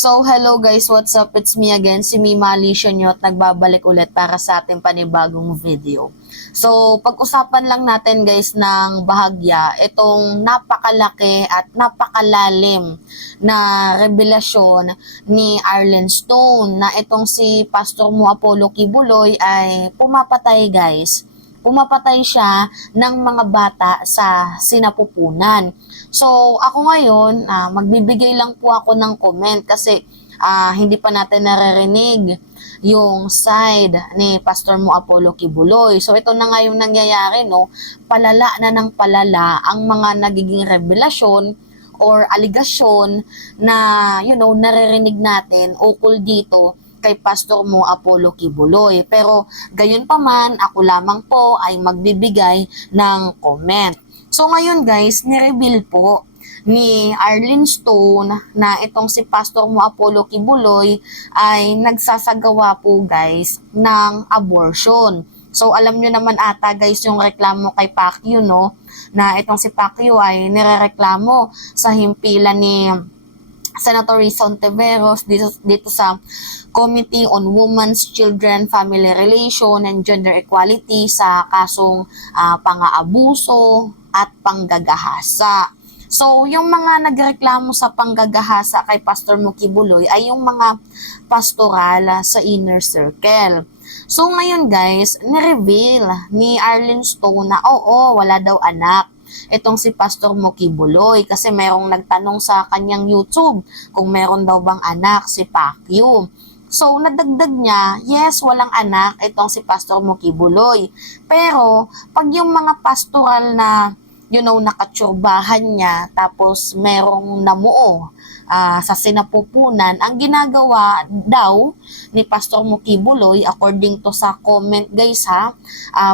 So, hello guys, what's up? It's me again, si Mima Alicia nyo at nagbabalik ulit para sa ating panibagong video. So, pag-usapan lang natin guys ng bahagya, itong napakalaki at napakalalim na revelasyon ni Arlen Stone na itong si Pastor Mo Apollo Kibuloy ay pumapatay guys. Pumapatay siya ng mga bata sa sinapupunan. So, ako ngayon, magbibigay lang po ako ng comment kasi hindi pa natin naririnig yung side ni Pastor Mo Apollo Kibuloy. So, ito na nga yung nangyayari, no? Palala na ng palala ang mga nagiging revelasyon or aligasyon na, naririnig natin ukol dito kay Pastor Mo Apollo Kibuloy. Pero gayon pa man, ako lamang po ay magbibigay ng comment. So ngayon guys, nireveal po ni Arlen Stone na itong si Pastor Mo Apollo Kibuloy ay nagsasagawa po guys ng abortion. So alam nyo naman ata guys yung reklamo kay Pacquiao, no? Na itong si Pacquiao ay nirereklamo sa himpilan ni Senator Risa Ontiveros dito sa Committee on Women's, Children, Family Relation, and Gender Equality sa kasong pang-aabuso at panggagahasa. So, yung mga nagreklamo sa panggagahasa kay Pastor Mo Kibuloy ay yung mga pastoral sa inner circle. So, ngayon guys, nireveal ni Arlen Stone na wala daw anak itong si Pastor Mo Kibuloy kasi merong nagtanong sa kanyang YouTube kung meron daw bang anak si Pacquiao. So, nadagdag niya, yes, walang anak itong si Pastor Mo Kibuloy. Pero, pag yung mga pastoral na, nakatsurbahan niya, tapos merong namuo sa sinapupunan, ang ginagawa daw ni Pastor Mo Kibuloy, according to sa comment guys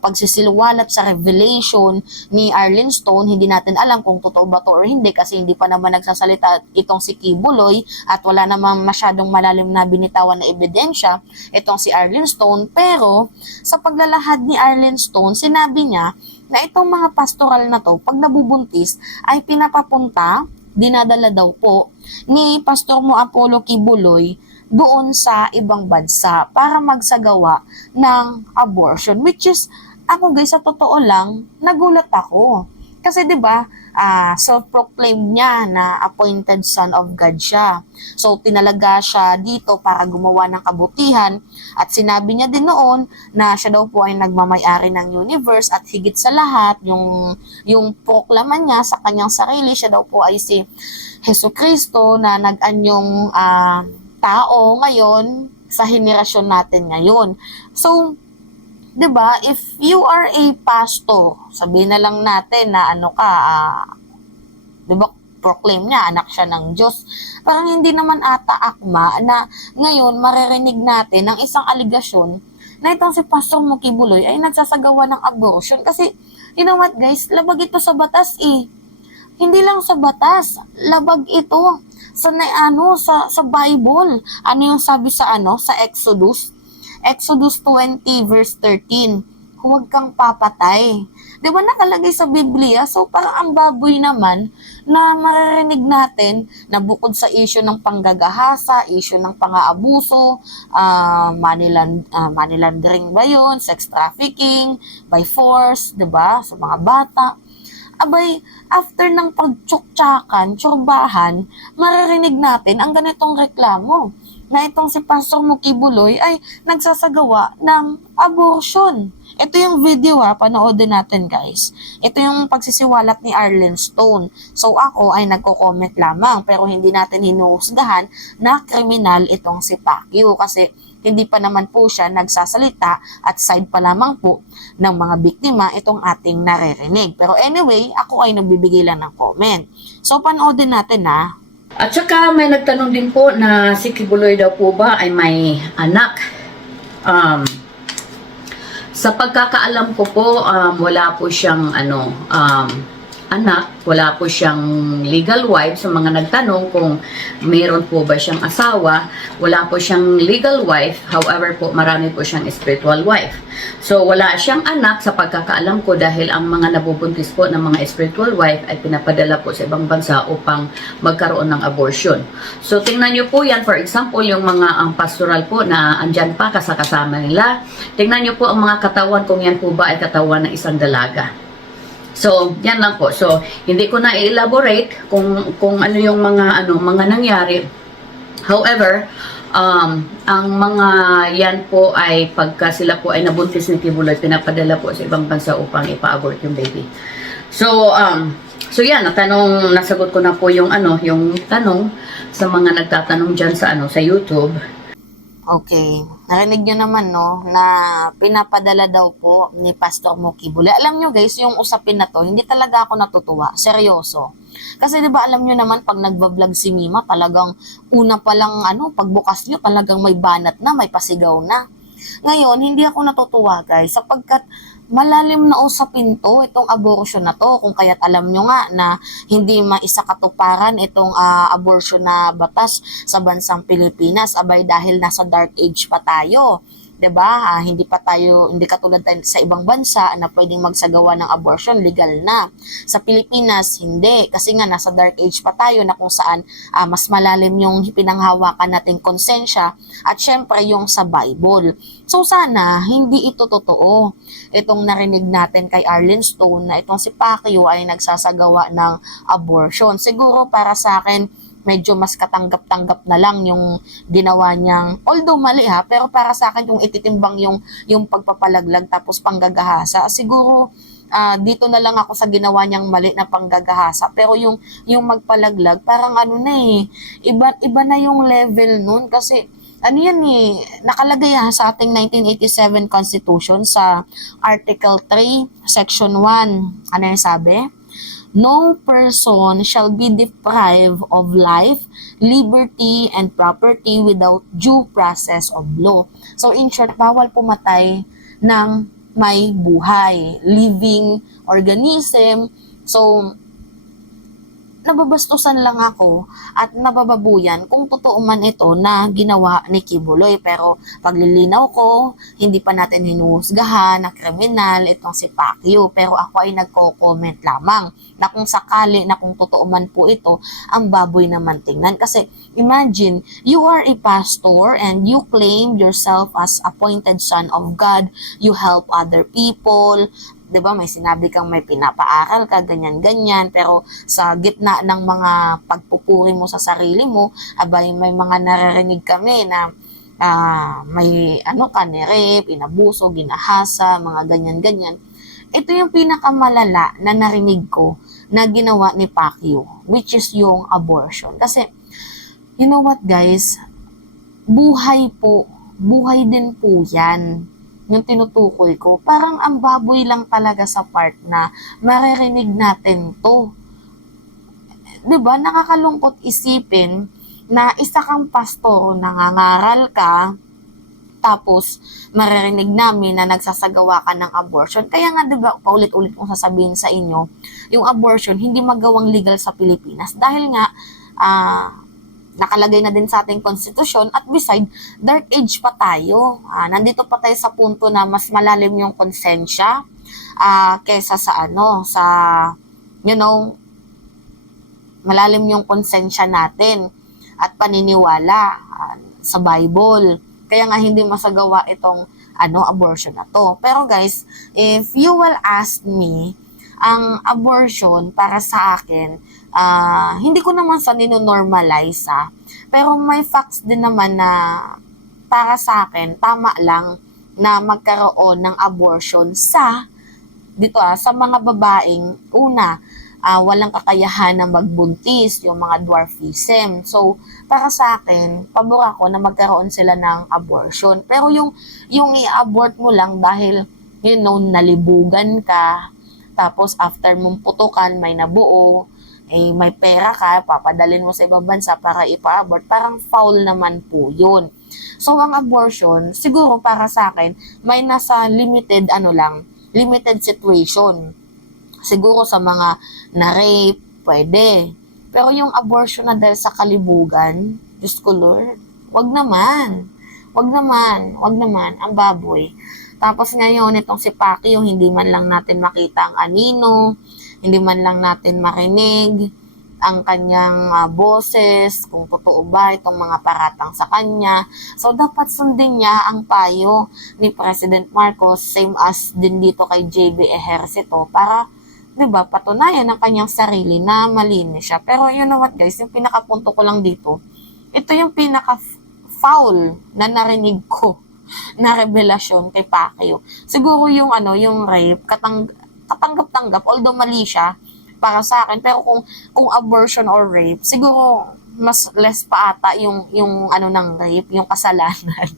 pagsisilwalat sa revelation ni Arlen Stone, hindi natin alam kung totoo ba to or hindi kasi hindi pa naman nagsasalita itong si Kibuloy at wala namang masyadong malalim na binitawan na ebidensya itong si Arlen Stone. Pero sa paglalahad ni Arlen Stone, sinabi niya na itong mga pastoral na to, pag nabubuntis, ay pinapapunta, dinadala daw po, ni Pastor Mo Apollo Kibuloy doon sa ibang bansa para magsagawa ng abortion. Which is, ako guys, sa totoo lang, nagulat ako. Kasi 'di ba, self-proclaimed niya na appointed son of God siya. So tinalaga siya dito para gumawa ng kabutihan at sinabi niya din noon na siya daw po ay nagmamay-ari ng universe at higit sa lahat yung proklama niya sa kanyang sarili, siya daw po ay si Jesucristo na nag-anyong tao ngayon sa henerasyon natin ngayon. So 'di ba, if you are a pastor, sabihin na lang natin na 'di ba, proclaim niya anak siya ng Diyos. Parang hindi naman ata akma na ngayon maririnig natin ng isang aligasyon na itong si Pastor Mo Kibuloy ay nagsasagawa ng abortion kasi you know what guys, labag ito sa batas eh. Hindi lang sa batas, labag ito sa sa Bible. Ano yung sabi sa sa Exodus 20 verse 13, huwag kang papatay. Di ba nakalagay sa Biblia? So parang ang baboy naman na maririnig natin na bukod sa issue ng panggagahasa, issue ng pang-aabuso, money laundering ba yun, sex trafficking, by force, di ba, sa mga bata. Abay, after ng pagtsuktsakan, tsurbahan, maririnig natin ang ganitong reklamo na itong si Pastor Mo Kibuloy ay nagsasagawa ng abortion. Ito yung video panoodin natin guys. Ito yung pagsisiwalat ni Arlen Stone. So ako ay nagko-comment lamang pero hindi natin hinuhusgahan na kriminal itong si Pacquiao kasi hindi pa naman po siya nagsasalita at side pa lamang po ng mga biktima itong ating naririnig. Pero anyway, ako ay nagbibigay lang ng comment. So panoodin natin At saka may nagtanong din po na si Kibuloy daw po ba ay may anak. Sa pagkakaalam ko po, wala po siyang anak, wala po siyang legal wife. Sa mga nagtanong kung mayroon po ba siyang asawa, wala po siyang legal wife, however po marami po siyang spiritual wife. So wala siyang anak sa pagkakaalam ko dahil ang mga nabubuntis po ng mga spiritual wife ay pinapadala po sa ibang bansa upang magkaroon ng abortion. So tingnan nyo po yan, for example, yung mga ang pastoral po na andyan pa kasama nila. Tingnan nyo po ang mga katawan kung yan po ba ay katawan ng isang dalaga. So, yan lang po. So, hindi ko na i-elaborate kung ano yung mga nangyari. However, ang mga yan po ay pagka sila po ay nabuntis ni Kibuloy, pinapadala po sa ibang bansa upang ipa-abort yung baby. So, yan, nasagot ko na po yung yung tanong sa mga nagtatanong diyan sa YouTube. Okay. Narinig nyo naman, no, na pinapadala daw po ni Pastor Mo Kibuloy. Alam nyo guys, yung usapin na to, hindi talaga ako natutuwa. Seryoso. Kasi 'di ba alam nyo naman pag nagba-vlog si Mima, talagang una pa lang pagbukas nyo, talagang may banat na, may pasigaw na. Ngayon, hindi ako natutuwa guys, sapagkat malalim na usapin to, itong abortion na to, kung kaya't alam nyo nga na hindi maisakatuparan itong abortion na batas sa bansang Pilipinas, abay dahil nasa dark age pa tayo. 'Di ba? Hindi katulad tayo sa ibang bansa na pwedeng magsagawa ng abortion, legal na. Sa Pilipinas, hindi. Kasi nga, nasa dark age pa tayo na kung saan mas malalim yung pinanghawakan nating konsensya at syempre yung sa Bible. So sana, hindi ito totoo. Itong narinig natin kay Arlene Stone na itong si Pacquiao ay nagsasagawa ng abortion. Siguro para sa akin, medyo mas katanggap-tanggap na lang yung ginawa niyang, although mali pero para sa akin yung ititimbang yung pagpapalaglag tapos panggagahasa, siguro dito na lang ako sa ginawa niyang mali na panggagahasa, pero yung magpalaglag parang iba na yung level nun, kasi yan nakalagay sa ating 1987 Constitution sa Article 3, Section 1. Ano yung sabi? No person shall be deprived of life, liberty, and property without due process of law. So in short, bawal pumatay ng may buhay, living organism. So, nababastusan lang ako at nabababuyan kung totoo man ito na ginawa ni Kibuloy. Pero paglilinaw ko, hindi pa natin hinuhusgahan na kriminal itong si Pacquiao. Pero ako ay nagko-comment lamang na kung sakali na kung totoo man po ito, ang baboy naman tingnan. Kasi imagine, you are a pastor and you claim yourself as appointed son of God. You help other people. 'Di ba, may sinabi kang may pinapaaral ka, ganyan-ganyan, pero sa gitna ng mga pagpupuri mo sa sarili mo, abay may mga naririnig kami na may nire-rape, inabuso, ginahasa, mga ganyan-ganyan. Ito yung pinakamalala na narinig ko na ginawa ni Pacquiao, which is yung abortion. Kasi, you know what guys, buhay din po yan yung tinutukoy ko. Parang ang baboy lang talaga sa part na maririnig natin to. 'Di ba? Nakakalungkot isipin na isa kang pastor, nangangaral ka, tapos maririnig namin na nagsasagawa ka ng abortion. Kaya nga 'di ba, paulit-ulit kong sasabihin sa inyo, yung abortion hindi magawang legal sa Pilipinas dahil nga nakalagay na din sa ating konstitusyon, at beside, dark age pa tayo. Nandito pa tayo sa punto na mas malalim yung konsensya kesa sa malalim yung konsensya natin at paniniwala sa Bible. Kaya nga hindi masagawa itong abortion na to. Pero guys, if you will ask me, ang abortion para sa akin, hindi ko naman sa nino-normalize pero may facts din naman na para sa akin, tama lang na magkaroon ng abortion sa mga babaeng walang kakayahan na magbuntis, yung mga dwarfism. So, para sa akin, pabor ako na magkaroon sila ng abortion. Pero yung i-abort mo lang dahil, nalibugan ka, tapos after mong putukan, may nabuo, may pera ka, papadalin mo sa ibang bansa para ipa-abort, parang foul naman po yun. So, ang abortion, siguro para sa akin, may nasa limited situation. Siguro sa mga na-rape, pwede. Pero yung abortion na dahil sa kalibugan, Diyos ko Lord, wag naman. Wag naman, wag naman, ang baboy. Tapos ngayon, itong si Paki, yung hindi man lang natin makita ang anino, hindi man lang natin marinig ang kanyang boses, kung totoo ba itong mga paratang sa kanya. So, dapat sundin niya ang payo ni President Marcos, same as din dito kay JB Ejercito, para 'di ba, patunayan ng kanyang sarili na malinis siya. Pero you know what guys, yung pinakapunto ko lang dito, ito yung pinaka-foul na narinig ko na revelasyon kay Pacquiao. Siguro yung yung rape, katanggap-tanggap, although mali siya para sa akin, pero kung abortion or rape, siguro mas less pa ata yung ng rape, yung kasalanan.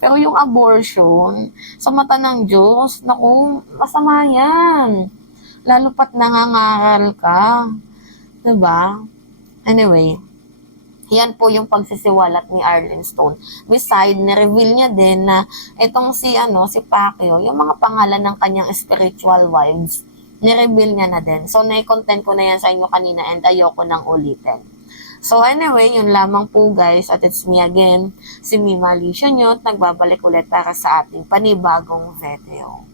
Pero yung abortion, sa mata ng Diyos, naku, masama yan. Lalo pat nangangaral ka. 'Di ba? Anyway, yan po yung pagsisiwalat ni Arlen Stone. Beside, ni-reveal niya din na itong si Pacquiao, yung mga pangalan ng kanyang spiritual wives, ni-reveal niya na din. So, nai-content ko na yan sa inyo kanina and ayoko nang ulitin. So, anyway, yun lamang po guys. At it's me again, si Mima Alicia Nyot, nagbabalik ulit para sa ating panibagong video.